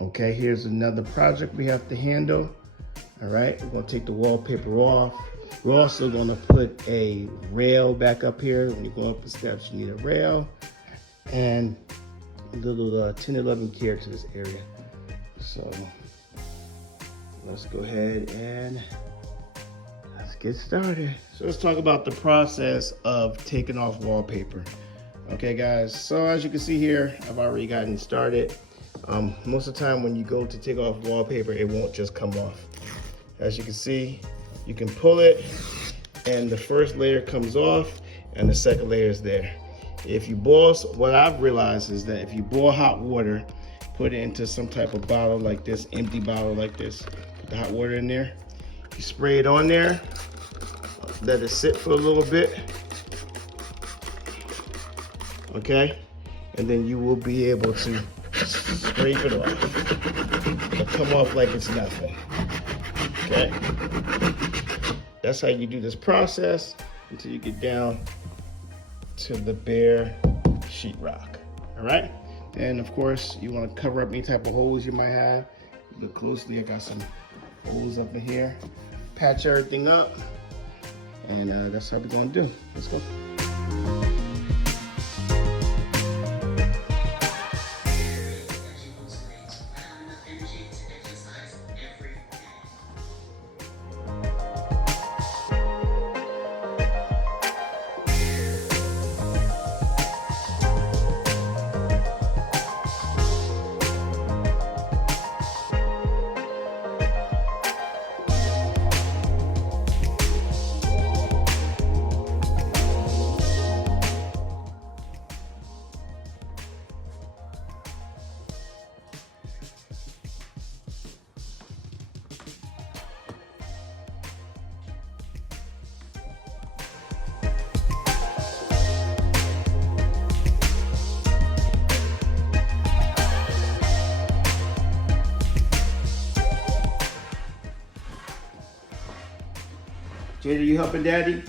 Okay, here's another project we have to handle. All right, we're gonna take the wallpaper off. We're also gonna put a rail back up here. When you go up the steps, you need a rail and a little 10, 11 care to this area. So let's go ahead and let's get started. So let's talk about the process of taking off wallpaper. Okay guys, so as you can see here, I've already gotten started. Most of the time when you go to take off wallpaper, it won't just come off. As you can see, you can pull it and the first layer comes off and the second layer is there. If you boil, what I've realized is that if you boil hot water, put it into some type of bottle like this, empty bottle like this, put the hot water in there, you spray it on there, let it sit for a little bit, okay? And then you will be able to scrape it off. It'll come off like it's nothing, okay? That's how you do this process until you get down to the bare sheetrock, all right? And of course, you wanna cover up any type of holes you might have. Look closely, I got some holes up in here. Patch everything up, and that's how we're gonna do. Let's go. Jada, you helping Daddy?